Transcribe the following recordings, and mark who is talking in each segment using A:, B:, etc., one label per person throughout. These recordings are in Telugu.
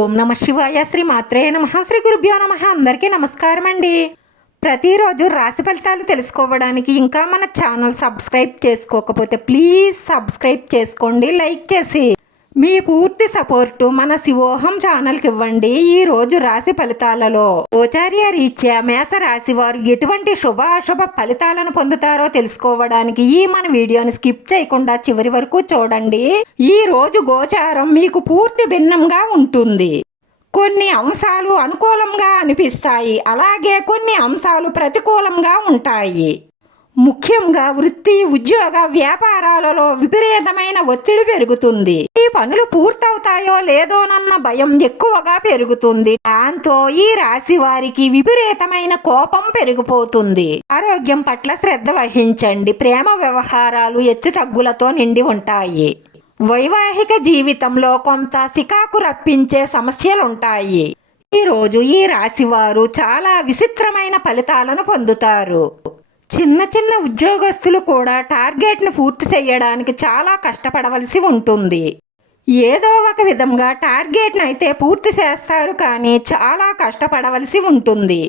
A: ఓం నమ శివాయ శ్రీ మాత్రే నమ. శ్రీ గురుభ్యో నమ. అందరికీ నమస్కారం అండి ప్రతిరోజు రాశి ఫలితాలు తెలుసుకోవడానికి ఇంకా మన ఛానల్ సబ్స్క్రైబ్ చేసుకోకపోతే ప్లీజ్ సబ్స్క్రైబ్ చేసుకోండి లైక్ చేసి. మీ పూర్తి సపోర్టు మన శివోహం ఛానల్కి ఇవ్వండి. ఈ రోజు రాశి ఫలితాలలో ఓచార్య రీత్యా మేష రాశి వారు ఎటువంటి శుభ అశుభ ఫలితాలను పొందుతారో తెలుసుకోవడానికి ఈ మన వీడియోని స్కిప్ చేయకుండా చివరి వరకు చూడండి. ఈ రోజు గోచారం మీకు పూర్తి భిన్నంగా ఉంటుంది. కొన్ని అంశాలు అనుకూలంగా అనిపిస్తాయి. అలాగే కొన్ని అంశాలు ప్రతికూలంగా ఉంటాయి. ముఖ్యంగా వృత్తి ఉద్యోగ వ్యాపారాలలో విపరీతమైన ఒత్తిడి పెరుగుతుంది. ఈ పనులు పూర్తవుతాయో లేదోనన్న భయం ఎక్కువగా పెరుగుతుంది. దాంతో ఈ రాశి వారికి విపరీతమైన కోపం పెరిగిపోతుంది. ఆరోగ్యం పట్ల శ్రద్ధ వహించండి. ప్రేమ వ్యవహారాలు హెచ్చు తగ్గులతో నిండి ఉంటాయి. వైవాహిక జీవితంలో కొంత సికాకు రప్పించే సమస్యలుంటాయి. ఈరోజు ఈ రాశివారు చాలా విచిత్రమైన ఫలితాలను పొందుతారు. చిన్న చిన్న ఉద్యోగస్తులు కూడా టార్గెట్ను పూర్తి చేయడానికి చాలా కష్టపడవలసి ఉంటుంది. ఏదో ఒక విధంగా టార్గెట్ను అయితే పూర్తి చేస్తారు కానీ చాలా కష్టపడవలసి ఉంటుంది.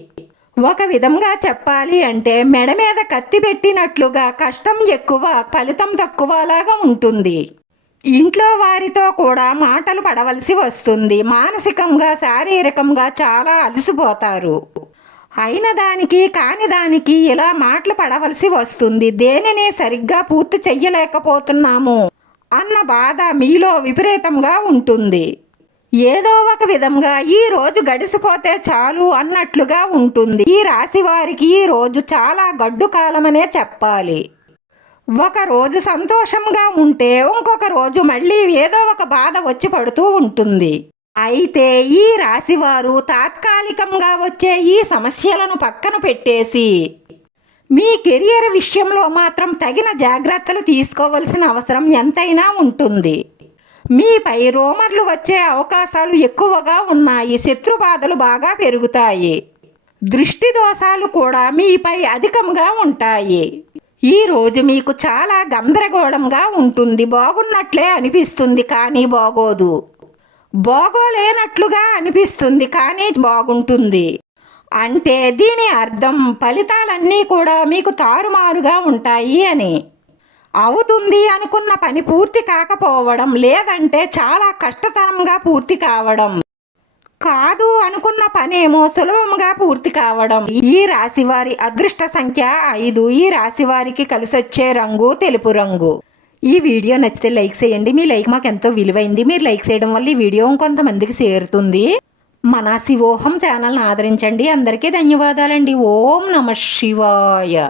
A: ఒక విధంగా చెప్పాలి అంటే మెడ మీద కత్తి పెట్టినట్లుగా కష్టం ఎక్కువ ఫలితం తక్కువలాగా ఉంటుంది. ఇంట్లో వారితో కూడా మాటలు పడవలసి వస్తుంది. మానసికంగా శారీరకంగా చాలా అలసిపోతారు. అయిన దానికి కాని దానికి ఇలా మాటలు పడవలసి వస్తుంది. దేనిని సరిగ్గా పూర్తి చెయ్యలేకపోతున్నాము అన్న బాధ మీలో విపరీతంగా ఉంటుంది. ఏదో ఒక విధంగా ఈ రోజు గడిసిపోతే చాలు అన్నట్లుగా ఉంటుంది. ఈ రాశి వారికి ఈ రోజు చాలా గడ్డు కాలమనే చెప్పాలి. ఒక రోజు సంతోషంగా ఉంటే ఇంకొక రోజు మళ్ళీ ఏదో ఒక బాధ వచ్చి పడుతూ ఉంటుంది. అయితే ఈ రాశివారు తాత్కాలికంగా వచ్చే ఈ సమస్యలను పక్కన పెట్టేసి మీ కెరియర్ విషయంలో మాత్రం తగిన జాగ్రత్తలు తీసుకోవలసిన అవసరం ఎంతైనా ఉంటుంది. మీపై రోమర్లు వచ్చే అవకాశాలు ఎక్కువగా ఉన్నాయి శత్రుబాధలు బాగా పెరుగుతాయి. దృష్టి దోషాలు కూడా మీపై అధికంగా ఉంటాయి. ఈ రోజు మీకు చాలా గందరగోళంగా ఉంటుంది బాగున్నట్లే అనిపిస్తుంది కానీ బాగోదు. బాగోలేనట్లుగా అనిపిస్తుంది కానీ బాగుంటుంది. అంటే దీని అర్థం ఫలితాలన్నీ కూడా మీకు తారుమారుగా ఉంటాయి అని. అవుతుంది అనుకున్న పని పూర్తి కాకపోవడం లేదంటే చాలా కష్టతరంగా పూర్తి కావడం. కాదు అనుకున్న పనేమో సులభంగా పూర్తి కావడం. ఈ రాశి వారి అదృష్ట సంఖ్య ఐదు. ఈ రాశి వారికి కలిసొచ్చే రంగు తెలుపు రంగు. ఈ వీడియో నచ్చితే లైక్ చేయండి. మీ లైక్ మాకు ఎంతో విలువైంది. మీరు లైక్ చేయడం వల్ల ఈ వీడియో ఇంకొంతమందికి చేరుతుంది. మన శివోహం ఛానల్ని ఆదరించండి. అందరికీ ధన్యవాదాలండి. ఓం నమ శివాయ.